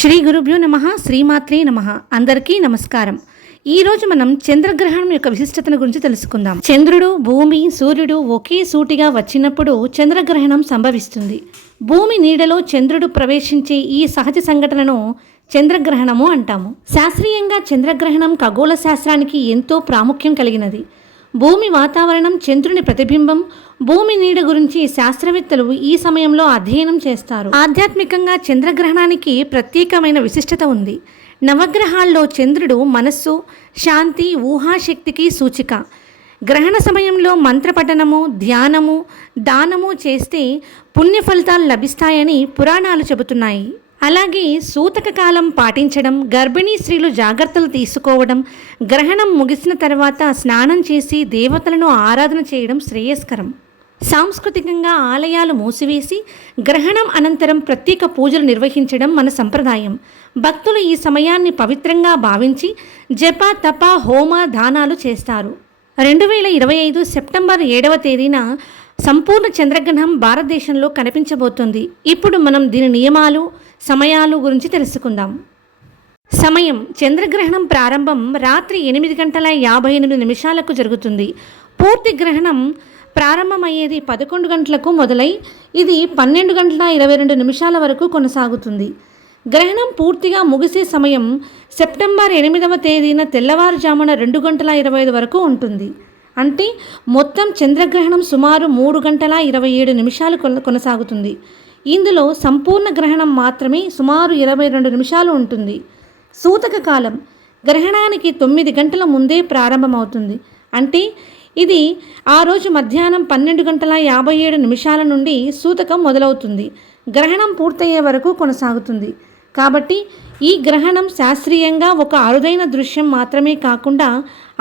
శ్రీ గురుభ్యో నమః, శ్రీమాత్రే నమః. అందరికీ నమస్కారం. ఈరోజు మనం చంద్రగ్రహణం యొక్క విశిష్టతను గురించి తెలుసుకుందాం. చంద్రుడు, భూమి, సూర్యుడు ఒకే సూటిగా వచ్చినప్పుడు చంద్రగ్రహణం సంభవిస్తుంది. భూమి నీడలో చంద్రుడు ప్రవేశించే ఈ సహజ సంఘటనను చంద్రగ్రహణము అంటాము. శాస్త్రీయంగా చంద్రగ్రహణం ఖగోళ శాస్త్రానికి ఎంతో ప్రాముఖ్యం కలిగినది. భూమి వాతావరణం, చంద్రుని ప్రతిబింబం, భూమి నీడ గురించి శాస్త్రవేత్తలు ఈ సమయంలో అధ్యయనం చేస్తారు. ఆధ్యాత్మికంగా చంద్రగ్రహణానికి ప్రత్యేకమైన విశిష్టత ఉంది. నవగ్రహాల్లో చంద్రుడు మనస్సు, శాంతి, ఊహాశక్తికి సూచిక. గ్రహణ సమయంలో మంత్రపఠనము, ధ్యానము, దానము చేస్తే పుణ్య ఫలితాలు లభిస్తాయని పురాణాలు చెబుతున్నాయి. అలాగే సూతక కాలం పాటించడం, గర్భిణీ స్త్రీలు జాగ్రత్తలు తీసుకోవడం, గ్రహణం ముగిసిన తర్వాత స్నానం చేసి దేవతలను ఆరాధన చేయడం శ్రేయస్కరం. సాంస్కృతికంగా ఆలయాలు మూసివేసి గ్రహణం అనంతరం ప్రత్యేక పూజలు నిర్వహించడం మన సంప్రదాయం. భక్తులు ఈ సమయాన్ని పవిత్రంగా భావించి జప, తప, హోమ, దానాలు చేస్తారు. 2025 సెప్టెంబర్ 7వ తేదీన సంపూర్ణ చంద్రగ్రహణం భారతదేశంలో కనిపించబోతుంది. ఇప్పుడు మనం దీని నియమాలు, సమయాలు గురించి తెలుసుకుందాం. సమయం: చంద్రగ్రహణం ప్రారంభం రాత్రి 8:58 జరుగుతుంది. పూర్తి గ్రహణం ప్రారంభమయ్యేది 11 గంటలకు మొదలై ఇది 12:22 వరకు కొనసాగుతుంది. గ్రహణం పూర్తిగా ముగిసే సమయం సెప్టెంబర్ 8వ తేదీన తెల్లవారుజామున 2:25 వరకు ఉంటుంది. అంటే మొత్తం చంద్రగ్రహణం సుమారు 3:27 కొనసాగుతుంది. ఇందులో సంపూర్ణ గ్రహణం మాత్రమే సుమారు 22 నిమిషాలు ఉంటుంది. సూతక కాలం: గ్రహణానికి 9 గంటల ముందే ప్రారంభమవుతుంది. అంటే ఇది ఆ రోజు మధ్యాహ్నం 12:57 నుండి సూతకం మొదలవుతుంది. గ్రహణం పూర్తయ్యే వరకు కొనసాగుతుంది. కాబట్టి ఈ గ్రహణం శాస్త్రీయంగా ఒక అరుదైన దృశ్యం మాత్రమే కాకుండా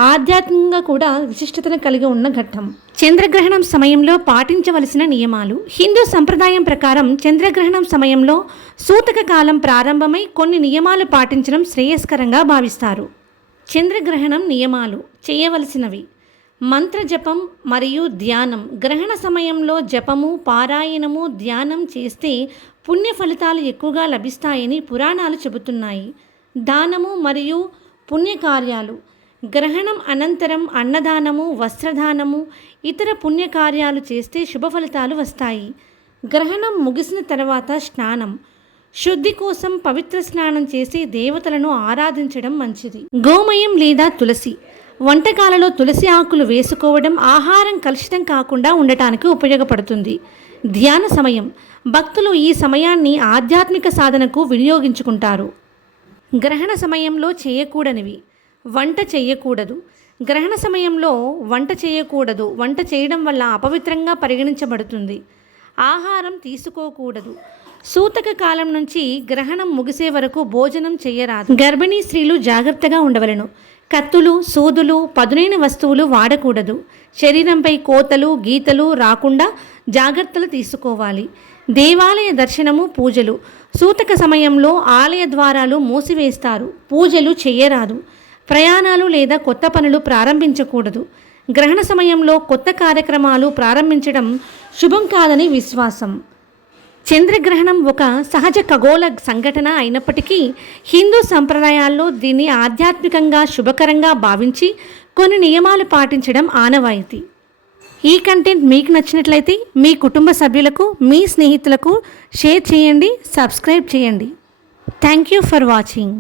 ఆధ్యాత్మికంగా కూడా విశిష్టతను కలిగి ఉన్న ఘట్టం. చంద్రగ్రహణం సమయంలో పాటించవలసిన నియమాలు. హిందూ సంప్రదాయం ప్రకారం చంద్రగ్రహణం సమయంలో సూతక కాలం ప్రారంభమై కొన్ని నియమాలు పాటించడం శ్రేయస్కరంగా భావిస్తారు. చంద్రగ్రహణం నియమాలు: చేయవలసినవి: మంత్రజపం మరియు ధ్యానం. గ్రహణ సమయంలో జపము, పారాయణము, ధ్యానం చేస్తే పుణ్య ఫలితాలు ఎక్కువగా లభిస్తాయని పురాణాలు చెబుతున్నాయి. దానము మరియు పుణ్యకార్యాలు: గ్రహణం అనంతరం అన్నదానము, వస్త్రదానము, ఇతర పుణ్యకార్యాలు చేస్తే శుభ ఫలితాలు వస్తాయి. గ్రహణం ముగిసిన తర్వాత స్నానం. శుద్ధి కోసం పవిత్ర స్నానం చేసి దేవతలను ఆరాధించడం మంచిది. గోమయం లేదా తులసి. వంటకాలలో తులసి ఆకులు వేసుకోవడం ఆహారం కలుషితం కాకుండా ఉండటానికి ఉపయోగపడుతుంది. ధ్యాన సమయం: భక్తులు ఈ సమయాన్ని ఆధ్యాత్మిక సాధనకు వినియోగించుకుంటారు. గ్రహణ సమయంలో చేయకూడనివి: వంట చేయకూడదు. గ్రహణ సమయంలో వంట చేయకూడదు. వంట చేయడం వల్ల అపవిత్రంగా పరిగణించబడుతుంది. ఆహారం తీసుకోకూడదు. సూతక కాలం నుంచి గ్రహణం ముగిసే వరకు భోజనం చేయరాదు. గర్భిణీ స్త్రీలు జాగ్రత్తగా ఉండవలెను. కత్తులు, సూదులు, పదునైన వస్తువులు వాడకూడదు. శరీరంపై కోతలు, గీతలు రాకుండా జాగ్రత్తలు తీసుకోవాలి. దేవాలయ దర్శనము, పూజలు. సూతక సమయంలో ఆలయ ద్వారాలు మూసివేస్తారు. పూజలు చేయరాదు. ప్రయాణాలు లేదా కొత్త పనులు ప్రారంభించకూడదు. గ్రహణ సమయంలో కొత్త కార్యక్రమాలు ప్రారంభించడం శుభం కాదని విశ్వాసం. చంద్రగ్రహణం ఒక సహజ ఖగోళ సంఘటన అయినప్పటికీ హిందూ సంప్రదాయాల్లో దీన్ని ఆధ్యాత్మికంగా శుభకరంగా భావించి కొన్ని నియమాలు పాటించడం ఆనవాయితీ. ఈ కంటెంట్ మీకు నచ్చినట్లయితే మీ కుటుంబ సభ్యులకు, మీ స్నేహితులకు షేర్ చేయండి, సబ్స్క్రైబ్ చేయండి. Thank you for watching.